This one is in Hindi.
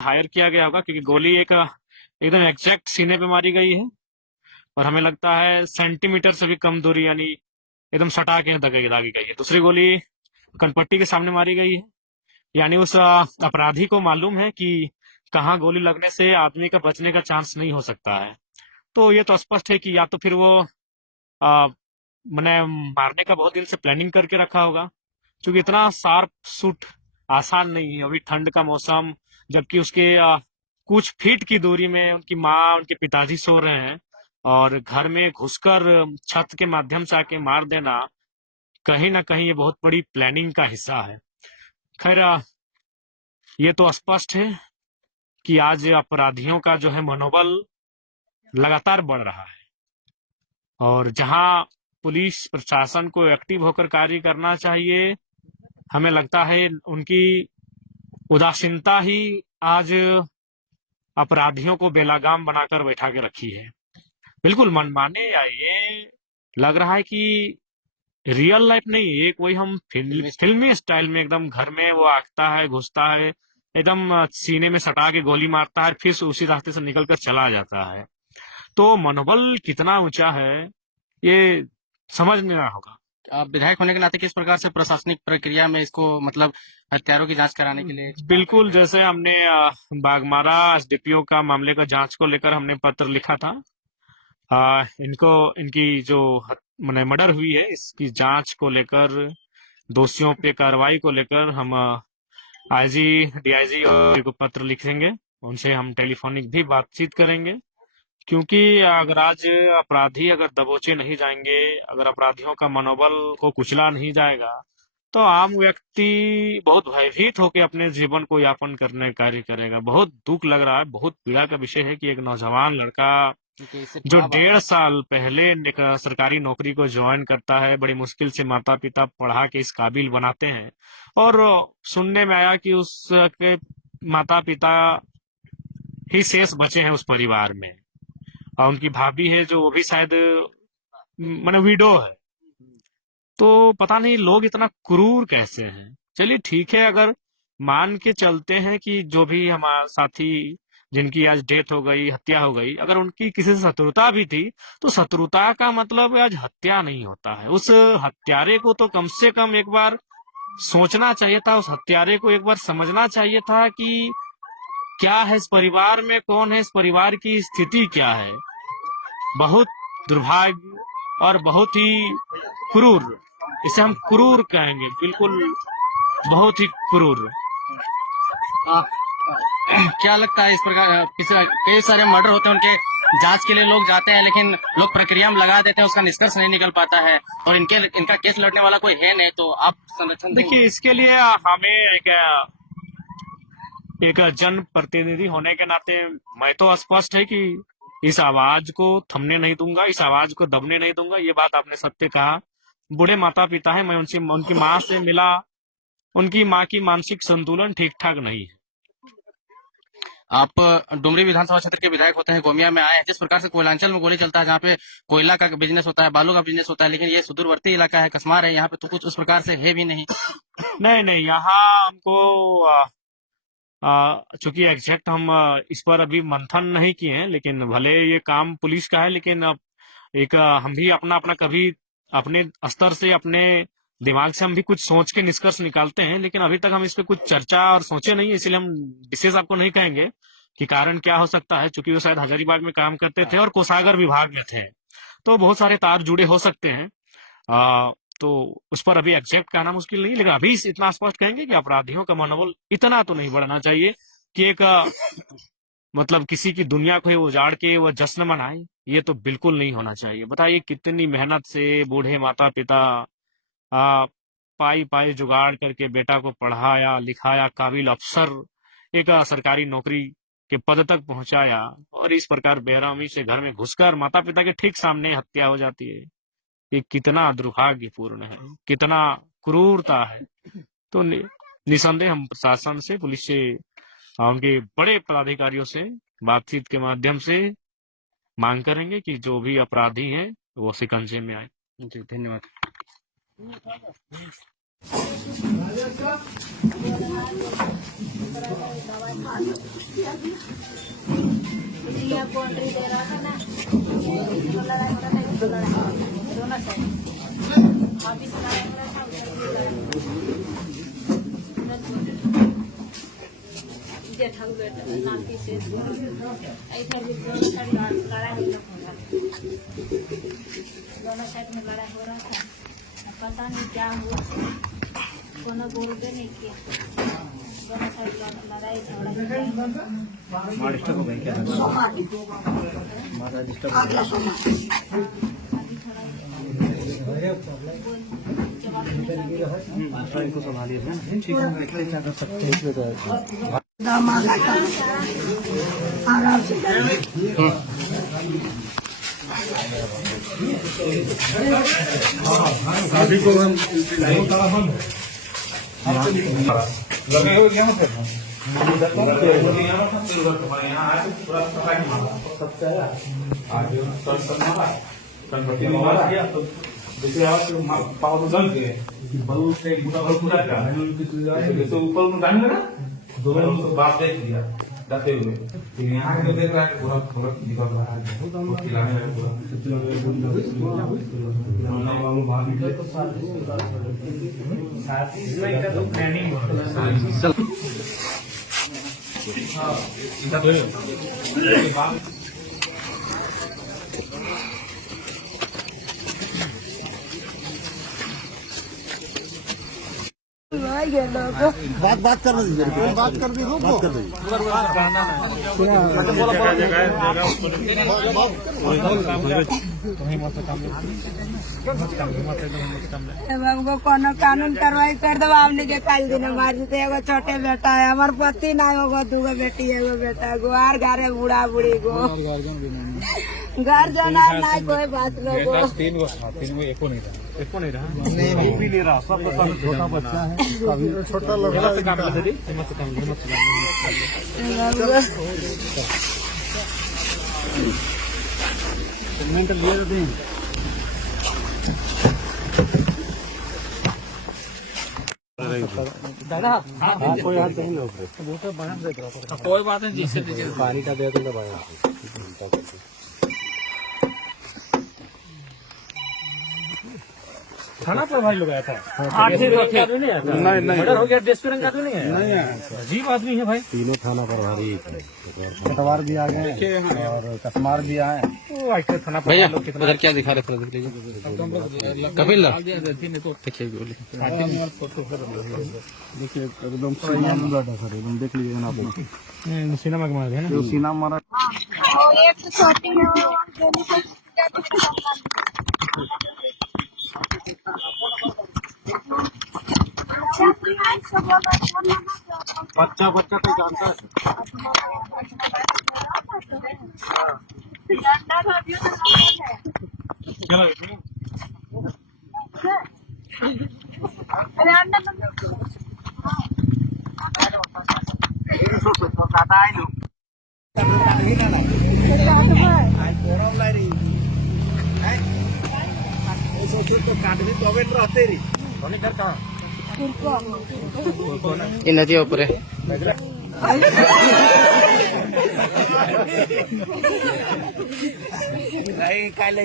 हायर किया गया होगा, क्योंकि गोली एक एकदम एग्जैक्ट सीने पे मारी गई है और हमें लगता है सेंटीमीटर से भी कम दूरी, यानी एकदम सटा के दागी दागी गई है। दूसरी गोली कनपट्टी के सामने मारी गई है, यानी उस अपराधी को मालूम है कि कहाँ गोली लगने से आदमी का बचने का चांस नहीं हो सकता है। तो ये तो स्पष्ट है कि या तो फिर वो आ, मैंने मारने का बहुत दिन से प्लानिंग करके रखा होगा, क्योंकि इतना शार्प शूट आसान नहीं है। अभी ठंड का मौसम, जबकि उसके कुछ फीट की दूरी में उनकी माँ उनके पिताजी सो रहे हैं, और घर में घुसकर छत के माध्यम से आके मार देना कहीं ना कहीं ये बहुत बड़ी प्लानिंग का हिस्सा है। खैर, ये तो स्पष्ट है कि आज अपराधियों का जो है मनोबल लगातार बढ़ रहा है, और जहां पुलिस प्रशासन को एक्टिव होकर कार्य करना चाहिए, हमें लगता है उनकी उदासीनता ही आज अपराधियों को बेलगाम बनाकर बैठा के रखी है। बिल्कुल मनमाने, या ये लग रहा है कि रियल लाइफ नहीं, ये कोई हम फिल्मी स्टाइल में एकदम घर में वो आता है, घुसता है, एकदम सीने में सटा के गोली मारता है, फिर उसी रास्ते से निकल कर चला जाता है। तो मनोबल कितना ऊंचा है ये समझना होगा। आप विधायक होने के नाते किस प्रकार से प्रशासनिक प्रक्रिया में इसको मतलब हत्यारों की जांच कराने के लिए बिल्कुल, जैसे हमने बागमारा एसडीपीओ का मामले का जांच को लेकर हमने पत्र लिखा था। इनको इनकी जो मैंने मर्डर हुई है, इसकी जांच को लेकर, दोषियों पे कार्रवाई को लेकर हम आईजी डीआईजी को पत्र लिखेंगे। उनसे हम टेलीफोनिक भी बातचीत करेंगे, क्योंकि अगर आज अपराधी अगर दबोचे नहीं जाएंगे, अगर अपराधियों का मनोबल को कुचला नहीं जाएगा, तो आम व्यक्ति बहुत भयभीत होकर अपने जीवन को यापन करने का कार्य करेगा। बहुत दुख लग रहा है, बहुत पीड़ा का विषय है कि एक नौजवान लड़का जो 1.5 साल पहले एक सरकारी नौकरी को ज्वाइन करता है, बड़ी मुश्किल से माता पिता पढ़ा के इस काबिल बनाते हैं, और सुनने में आया कि उसके माता पिता ही शेष बचे हैं उस परिवार में, और उनकी भाभी है जो वो भी शायद माने विडो है। तो पता नहीं लोग इतना क्रूर कैसे हैं। चलिए ठीक है, अगर मान के चलते हैं कि जो भी हमारा साथी जिनकी आज डेथ हो गई, हत्या हो गई, अगर उनकी किसी से शत्रुता भी थी, तो शत्रुता का मतलब आज हत्या नहीं होता है। उस हत्यारे को तो कम से कम एक बार सोचना चाहिए था, उस हत्यारे को एक बार समझना चाहिए था कि क्या है इस परिवार में, कौन है इस परिवार की स्थिति क्या है। बहुत दुर्भाग्य और बहुत ही क्रूर, इसे हम क्रूर कहेंगे, बिल्कुल बहुत ही क्रूर। क्या लगता है इस प्रकार कई सारे मर्डर होते हैं, उनके जांच के लिए लोग जाते हैं, लेकिन लोग प्रक्रिया में लगा देते हैं, उसका निष्कर्ष नहीं निकल पाता है, और इनका केस लड़ने वाला कोई है नहीं, तो आप संरक्षण देखिए, इसके लिए हमें एक जन प्रतिनिधि होने के नाते मैं तो स्पष्ट है कि इस आवाज को थमने नहीं दूंगा, इस आवाज को दबने नहीं दूंगा। ये बात आपने सत्य कहा। बूढ़े माता पिता है, मैं उनसे उनकी माँ से मिला, उनकी माँ की मानसिक संतुलन ठीक ठाक नहीं है। आप डुमरी विधानसभा क्षेत्र के विधायक होते हैं, गोमिया में आए हैं। जिस प्रकार से कोयलांचल में गोली चलता है, जहाँ पे कोयला का बिजनेस होता है, बालू का बिजनेस होता है, लेकिन ये सुदूरवर्ती इलाका है, कसमार है, यहाँ पे तो कुछ उस प्रकार से है भी नहीं। नहीं, यहाँ हमको चूंकि एग्जैक्ट हम इस पर अभी मंथन नहीं किए हैं, लेकिन भले ये काम पुलिस का है, लेकिन अब एक हम भी अपना अपना कभी अपने स्तर से, अपने दिमाग से हम भी कुछ सोच के निष्कर्ष निकालते हैं, लेकिन अभी तक हम इस पे कुछ चर्चा और सोचे नहीं, इसलिए हम विशेष आपको नहीं कहेंगे कि कारण क्या हो सकता है। चूंकि वो शायद हजारीबाग में काम करते थे और कोषागार विभाग में थे, तो बहुत सारे तार जुड़े हो सकते हैं। तो उस पर अभी एग्जैक्ट कहना मुश्किल नहीं, लेकिन अभी इतना स्पष्ट कहेंगे कि अपराधियों का मनोबल इतना तो नहीं बढ़ना चाहिए कि एक मतलब किसी की दुनिया को उजाड़ के वह जश्न मनाए। ये तो बिल्कुल नहीं होना चाहिए। बताइए कितनी मेहनत से बूढ़े माता पिता आ, पाई पाई जुगाड़ करके बेटा को पढ़ाया लिखाया, काबिल अफसर एक सरकारी नौकरी के पद तक पहुंचाया, और इस प्रकार बेरहमी से घर में घुसकर माता पिता के ठीक सामने हत्या हो जाती है। ये कितना दुर्भाग्यपूर्ण है, कितना क्रूरता है। तो निसंदेह हम प्रशासन से, पुलिस से, उनके बड़े पदाधिकारियों से बातचीत के माध्यम से मांग करेंगे कि जो भी अपराधी हैं वो शिकंजे में आए। जी, धन्यवाद। बाउंड्री दे रहा था ना, इसको लड़ाई हो रहा था, इसको लड़ाई हो रहा था, दोनों साइड ऑफिस लड़ाई हो रहा था, उधर भी लड़ाई हो रहा था। जेठा बेटा नाती से इधर भी दोनों साइड लड़ाई हो रहा था, दोनों साइड में लड़ाई हो रहा था। पता नहीं क्या हुआ, कोनो बोलते नहीं किया, दोनों साइड लड़ाई झगड़ा लगे हो गया जैसे पावर जल के बल्ब से पूरा जैसे ऊपर में डालने लगा, दोनों बाप देख लिया जाते हुए, लेकिन यहाँ के देख रहा है पूरा पूरा निकल रहा है, खिलाने में बात कर दीजिए, बात कर दीजिए, बात कर दीजिए। हमको कोनो कानून कार्रवाई कर दो, हमने के कल दिन मार देते। एगो छोटे बेटा है, हमार पति ना होगा, दूगो बेटी एगो बेटा, गुआर गारे बूढ़ा बूढ़ी गो घर जाना ना कोई बात लोगो। तीन गो एको नहीं रहा, नहीं भी नहीं रहा, सब छोटा बच्चा है, छोटा लड़का से काम ले दादा कोई हाथ नहीं लो, कोई बात नहीं, जिससे दीजिए पानी का दे दो भाई। थाना प्रभारी लोग आया था, नहीं मर्डर हो गया, देशप्रेम आदमी नहीं है, नहीं है, अजीब आदमी है भाई। तीनों थाना प्रभारी, कटवार भी आ गए और कसमार भी आए। थाना भैया लोग कितना उधर क्या दिखा रहे थे, देख लीजिए कपिल देखिए एकदम सीना में बैठा सर, एकदम देख लीजिए ना आप, सिनेमा के मार है ना, जो सीना मारा। बच्चा कोई जानता है, ये नदी ऊपर है। काले